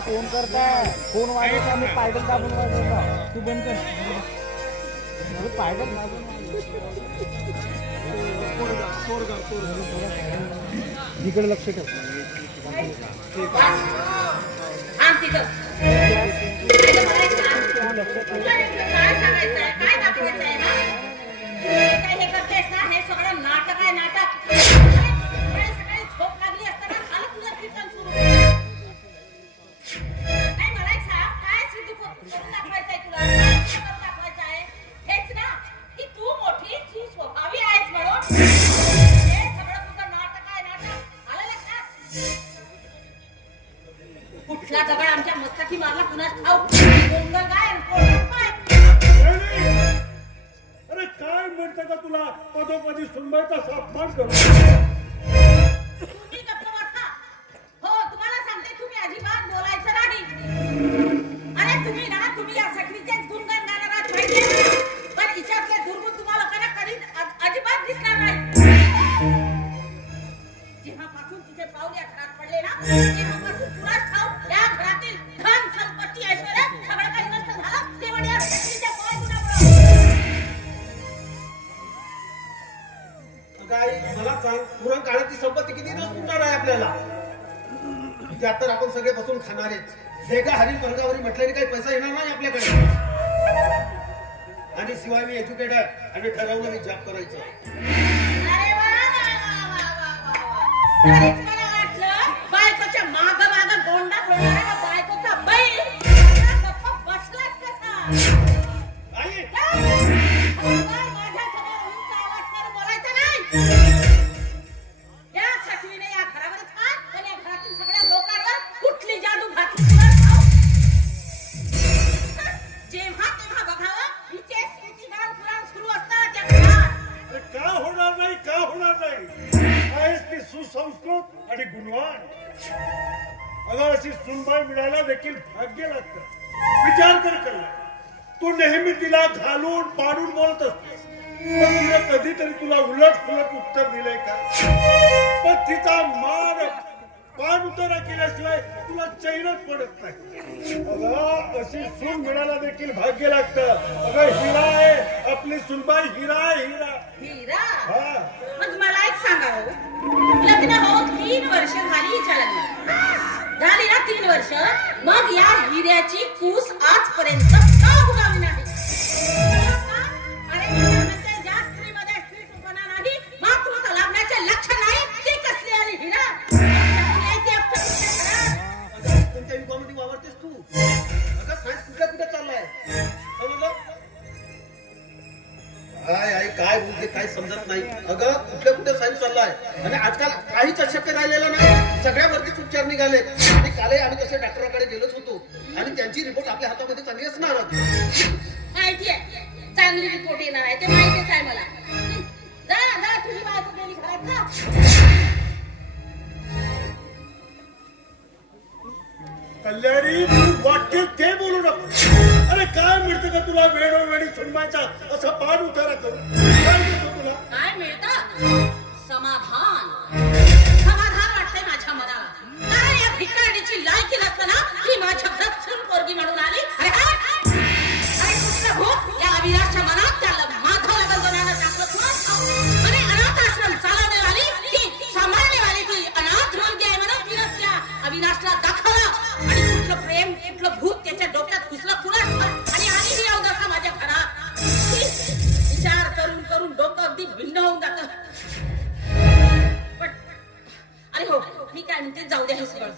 Phone करताय phone वाजायचा मी pedal दाबून वाजवला तू बंद कर पायडल दाबून इकडे लक्ष ठेव कुठला दगड आमच्या मस्तकी मारला कुणास ठाऊक गोंगल काय अरे काय म्हणते का तुला पदोपदी सुनबाईचा अपमान करू तुम्ही गप्प बसा हो तुम्हाला सांगते तुम्ही अजिबात बोलायचं नाही अरे तुम्ही या सगळीचेच गुणगान गाणार आहात माहितीये ना पण हिच्यातले दुर्गुण तुम्हाला लोकांना कधी अजिबात दिसणार नाही जेव्हापासून तिचे पाऊल या घरात पडले ना तेव्हापासून कुणास ठाऊक या घरातील धन संपत्ती ऐश्वर्य सगळं काही नष्ट झालं केवळ या सगळीच्या पाय गुणामुळे काय मला सांग पुरण काळाची संपत्ती किती दिवस पुरणार आहे आपल्याला त्यात तर आपण सगळे बसून खाणारेच देगा हरी वर्गावरी म्हटल्याने काही पैसा येणार नाही आपल्याकडे आणि शिवाय मी एज्युकेट आहे आणि ठरवलं मी जॉब करायचं अरे वा मला वाटलं बायकोच्या माग माग गोंडा फोडणारा बायकोचा बैल गप्प बसलाच कसा आई माझ्या समोर उंच आवाज करून बोलायचं नाही या सटवीने या घरावरच काय पण या घरातील सगळ्या लोकांवर कुठली जादू घातली तुला ठाऊक? जेव्हा तेव्हा बघावं हिचे स्तुतिगान पुराण सुरू असतात त्या घरात अरे का होणार नाही आहेस ती सुसंस्कृत आणि गुणवान अगं अशी सुनबाई मिळायला देखील भाग्य लागतं विचार कर कल्ला तू नेहमी तिला घालून पाडून बोलत असतेस पण तिने कधीतरी तुला उलट फुलट उत्तर दिलंय का पण तिचा मान पान उतारा केल्याशिवाय तुला चैनच पडत नाही अगं अशी सून मिळायला देखील भाग्य लागतं अगं हिरा आहे आपली सुनबाई हिरा आहे हिरा हिरा हा मग मला एक सांगा हो लग्न हो 3 वर्ष झाली हिच्या लग्न झाली ना 3 वर्ष मग या हिऱ्याची कूस आजपर्यंत का उगावी नाही अरे म्हणजे ज्या स्त्रीमध्ये स्त्रीपणा नाही मातृत्व लाभण्याचे लक्षण नाही ती कसली आली हिरा कोणत्या युगामध्ये वावरतेस तू अगं सायन्स कुठे चाललाय काय काय बोलते काय समजत नाही अगं कुठे सायन्स चाललाय आणि आजकाल काहीच अशक्य राहिलेलं नाही सगळ्यावरतीच उपचार निघाले आणि कालही आम्ही तसे डॉक्टरांकडे गेलोच होतो आणि त्यांची रिपोर्ट आपल्या हातामध्ये चांगली असणार माहिती आहे चांगली रिपोर्ट येणार आहे ते माहितीच आहे मला जा जा तुम्ही बायको गेली घरात जा कल्याणी तू वाक्य ते बोलू नको अरे काय मिळतं का तुला वेळोवेळी सुनबाईचा असं पान उतारा करू काय मिळतं तुला काय मिळतं समाधान समाधान वाटतंय माझ्या मनाला कारण या भिकारडीची लायकी नसताना ती माझ्या घरात सून पोरगी म्हणून आली अरे कुठलं भूत या अविनाशच्या मनात त्याला माधवला बंधनानं टाकलं तुला आणि अनाथ आश्रम चालवणेवाली ती सांभाळणेवाली ती अनाथ मुलगी आहे म्हणून तिनं त्या अविनाशला दाखवलं आणि कुठलं प्रेम कुठलं भूत त्याच्या डोक्यात घुसलं कुणाच आणि आली ही अवदसा माझ्या घरात विचार करून करून डोकं अगदी भिन्न होऊन जातं पण अरे हो मी काय म्हणते जाऊ दे हे सगळं